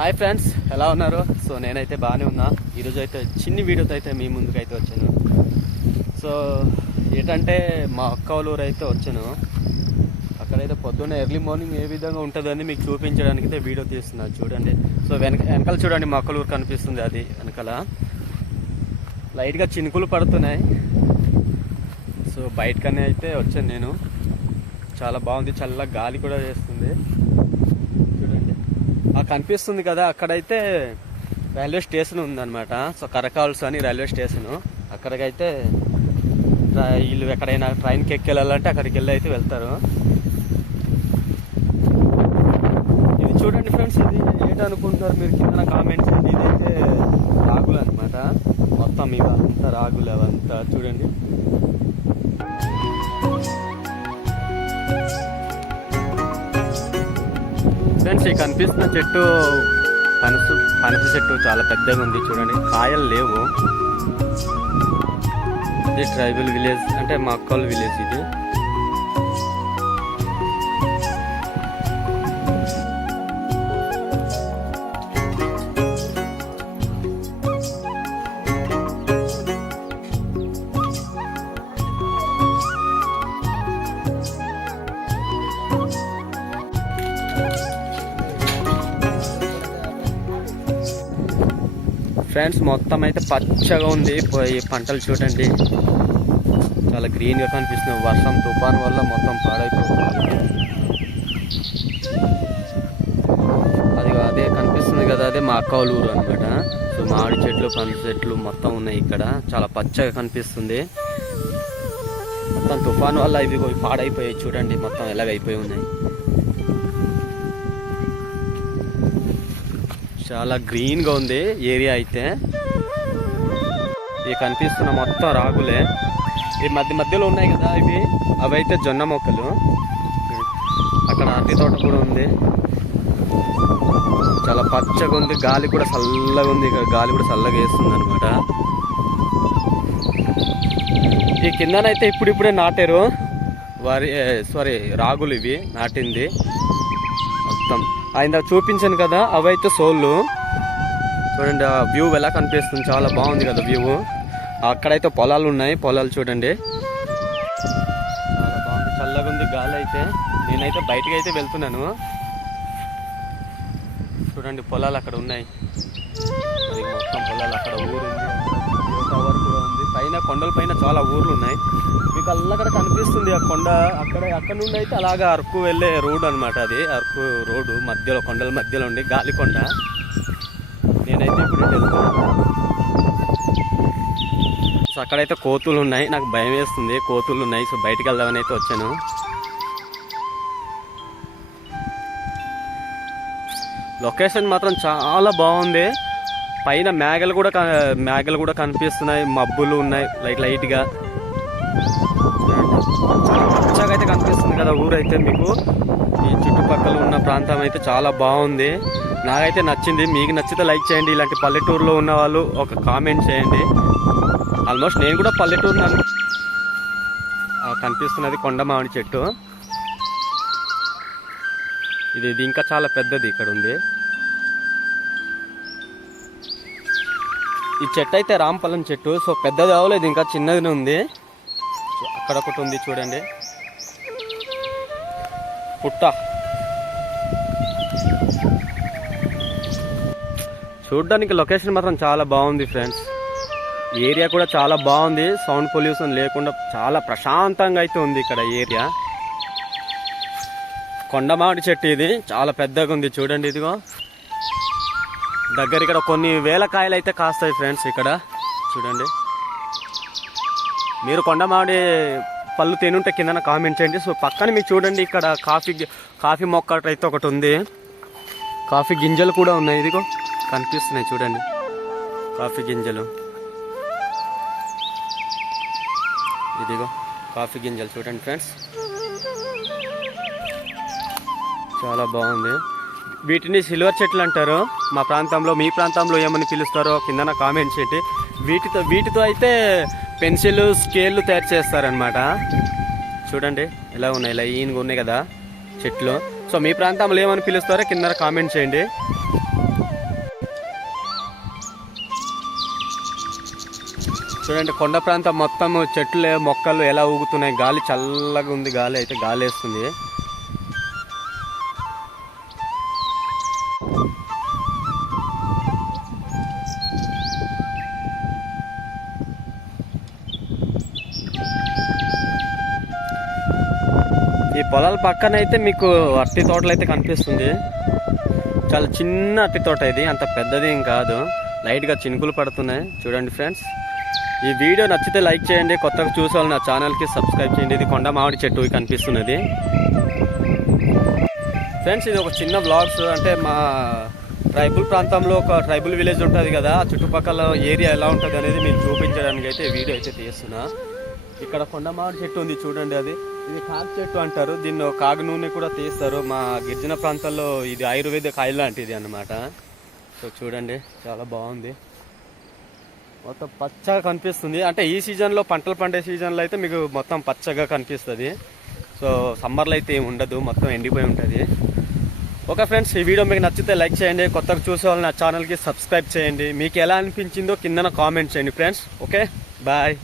Hi friends, ఎలా ఉన్నారు? So నేనైతే బాగానే ఉన్నా. ఈరోజు అయితే చిన్ని వీడియోతో అయితే మీ ముందుకు అయితే వచ్చాను. సో ఏంటంటే మా అక్క వాళ్ళ ఊరు అయితే వచ్చాను. అక్కడైతే పొద్దున్న ఎర్లీ మార్నింగ్ ఏ విధంగా ఉంటుందని మీకు చూపించడానికి అయితే వీడియో తీస్తున్నాను. చూడండి. సో వెనకాల చూడండి, మా అక్కల ఊరు కనిపిస్తుంది. అది వెనకాల లైట్గా చినుకులు పడుతున్నాయి. సో బయటకనే అయితే వచ్చాను నేను. చాలా బాగుంది, చల్ల గాలి కూడా వేస్తుంది. కనిపిస్తుంది కదా, అక్కడైతే రైల్వే స్టేషన్ ఉందన్నమాట. సో కరకాల్స్ అని రైల్వే స్టేషను. అక్కడికైతే వీళ్ళు ఎక్కడైనా ట్రైన్కి ఎక్కి వెళ్ళాలంటే అక్కడికి వెళ్ళి అయితే వెళ్తారు. ఇది చూడండి ఫ్రెండ్స్, ఇది ఏంటనుకుంటారు మీరు కింద కామెంట్స్. ఇదైతే రాగులు అనమాట. మొత్తం ఇవంతా రాగులు, అవంతా చూడండి. ఫ్రెండ్స్, ఈ కనిపిస్తున్న చెట్టు పనస చెట్టు చాలా పెద్దగా ఉంది. చూడండి, కాయలు లేవు. ఇది ట్రైబల్ విలేజ్, అంటే మా అక్కల విలేజ్ ఇది. ఫ్రెండ్స్, మొత్తం అయితే పచ్చగా ఉంది. ఈ పంటలు చూడండి, చాలా గ్రీన్గా కనిపిస్తుంది. వర్షం తుఫాను వల్ల మొత్తం పాడైపోతుంది. అదే కనిపిస్తుంది కదా, అదే మా అక్క వాళ్ళ ఊరు అనమాట. సో మామిడి చెట్లు, పనస చెట్లు మొత్తం ఉన్నాయి ఇక్కడ. చాలా పచ్చగా కనిపిస్తుంది. మొత్తం తుఫాను వల్ల ఇవి పాడైపోయాయి. చూడండి మొత్తం ఎలాగైపోయి ఉన్నాయి. చాలా గ్రీన్గా ఉంది ఏరియా అయితే. ఇవి కనిపిస్తున్న మొత్తం రాగులే. ఈ మధ్యలో ఉన్నాయి కదా, అవి అయితే జొన్న మొక్కలు. అక్కడ అరటి తోట కూడా ఉంది. చాలా పచ్చగా ఉంది. గాలి కూడా చల్లగా ఉంది. ఇక్కడ గాలి కూడా చల్లగా వేస్తుంది అనమాట. ఈ కిందనైతే ఇప్పుడిప్పుడే నాటారు రాగులు. ఇవి నాటింది మొత్తం. ఆయన చూపించాను కదా, అవైతే సోళ్ళు. చూడండి ఆ వ్యూ ఎలా కనిపిస్తుంది, చాలా బాగుంది కదా వ్యూ. అక్కడైతే పొలాలు ఉన్నాయి, పొలాలు చూడండి. చాలా బాగుంది, చల్లగా ఉంది గాలి అయితే. నేనైతే బయటకు అయితే వెళ్తున్నాను. చూడండి పొలాలు అక్కడ ఉన్నాయి. అది మొత్తం పొలాలు. అక్కడ ఊరు ఉంది, టవర్ కూడా ఉంది. పైన కొండల పైన చాలా ఊర్లు ఉన్నాయి. మీకు అక్కడ కనిపిస్తుంది ఆ కొండ. అక్కడ నుండి అయితే అలాగా అరకు వెళ్ళే రోడ్ అనమాట. అది అరకు రోడ్డు మధ్యలో, కొండల మధ్యలో ఉండి గాలికొండ. నేనైతే ఇప్పుడు వెళ్తున్నాను. సో అక్కడైతే కోతులు ఉన్నాయి. నాకు భయం వేస్తుంది, కోతులు ఉన్నాయి. సో బయటికి వెళ్దామని అయితే వచ్చాను. లొకేషన్ మాత్రం చాలా బాగుంది. పైన మేఘలు కూడా కనిపిస్తున్నాయి. మబ్బులు ఉన్నాయి లైట్గా. పచ్చగా అయితే కనిపిస్తుంది కదా ఊరైతే. మీకు ఈ చుట్టుపక్కల ఉన్న ప్రాంతం అయితే చాలా బాగుంది. నాకైతే నచ్చింది. మీకు నచ్చితే లైక్ చేయండి. ఇలాంటి పల్లెటూరులో ఉన్న వాళ్ళు ఒక కామెంట్ చేయండి. ఆల్మోస్ట్ నేను కూడా పల్లెటూరు. కనిపిస్తున్నది కొండ మామిడి చెట్టు. ఇది ఇంకా చాలా పెద్దది ఇక్కడ ఉంది. ఈ చెట్టు అయితే రాంపలం చెట్టు. సో పెద్దది అవ్వలేదు, ఇంకా చిన్నది ఉంది. అక్కడ ఒకటి ఉంది చూడండి, పుట్ట. చూడడానికి లొకేషన్ మాత్రం చాలా బాగుంది ఫ్రెండ్స్. ఏరియా కూడా చాలా బాగుంది. సౌండ్ పొల్యూషన్ లేకుండా చాలా ప్రశాంతంగా అయితే ఉంది ఇక్కడ ఏరియా. కొండ మామిడి చెట్టు ఇది చాలా పెద్దగా ఉంది. చూడండి, ఇదిగో దగ్గర ఇక్కడ కొన్ని వేల కాయలు అయితే కాస్తాయి ఫ్రెండ్స్. ఇక్కడ చూడండి. మీరు కొండ మామిడి పళ్ళు తినుంటే కింద కామెంట్ చేయండి. సో పక్కన మీకు చూడండి, ఇక్కడ కాఫీ మొక్క అయితే ఒకటి ఉంది. కాఫీ గింజలు కూడా ఉన్నాయి. ఇదిగో కనిపిస్తున్నాయి చూడండి, కాఫీ గింజలు. ఇదిగో కాఫీ గింజలు చూడండి ఫ్రెండ్స్, చాలా బాగుంది. వీటిని సిల్వర్ చెట్లు అంటారు మా ప్రాంతంలో. మీ ప్రాంతంలో ఏమని పిలుస్తారో కింద కామెంట్ చేయండి. వీటితో అయితే పెన్సిల్, స్కేళ్ళు తయారు చేస్తారనమాట. చూడండి ఎలా ఉన్నాయి, లైన్గా ఉన్నాయి కదా చెట్లు. సో మీ ప్రాంతంలో ఏమని పిలుస్తారో కింద కామెంట్ చేయండి. చూడండి కొండ ప్రాంతం మొత్తం చెట్లు మొక్కలు ఎలా ఊగుతున్నాయి, గాలి చల్లగా ఉంది, గాలి అయితే గాలి వేస్తుంది. ఈ పొలాల పక్కన అయితే మీకు అరటి తోటలు అయితే కనిపిస్తుంది. చాలా చిన్న అరటి తోట ఇది, అంత పెద్దది ఏం కాదు, లైట్గా చినుకులు పడుతున్నాయి. చూడండి ఫ్రెండ్స్, ఈ వీడియో నచ్చితే లైక్ చేయండి, కొత్తగా చూసేవాళ్ళు నా ఛానల్కి సబ్స్క్రైబ్ చేయండి. ఇది కొండ మామిడి చెట్టు కనిపిస్తున్నది ఫ్రెండ్స్. ఇది ఒక చిన్న వ్లాగ్స్, అంటే మా ట్రైబల్ ప్రాంతంలో ఒక ట్రైబల్ విలేజ్ ఉంటుంది కదా, ఆ చుట్టుపక్కల ఏరియా ఎలా ఉంటుంది అనేది మీకు చూపించడానికి అయితే వీడియో అయితే తీస్తున్నా. ఇక్కడ కొండ మామిడి చెట్టు ఉంది చూడండి, ఇది కాగు చెట్టు అంటారు, దీన్ని కాగు నూనె కూడా తీస్తారు. మా గిరిజన ప్రాంతాల్లో ఇది ఆయుర్వేదిక్ ఆయిల్ లాంటిది అన్నమాట. సో చూడండి చాలా బాగుంది, మొత్తం పచ్చగా కనిపిస్తుంది. అంటే ఈ సీజన్లో పంటలు పండే సీజన్లో అయితే మీకు మొత్తం పచ్చగా కనిపిస్తుంది. సో సమ్మర్లో అయితే ఏమి ఉండదు, మొత్తం ఎండిపోయి ఉంటుంది. ఓకే ఫ్రెండ్స్, ఈ వీడియో మీకు నచ్చితే లైక్ చేయండి, కొత్తగా చూసే వాళ్ళు నా ఛానల్కి సబ్స్క్రైబ్ చేయండి. మీకు ఎలా అనిపించిందో కిందన కామెంట్ చేయండి ఫ్రెండ్స్. Okay bye.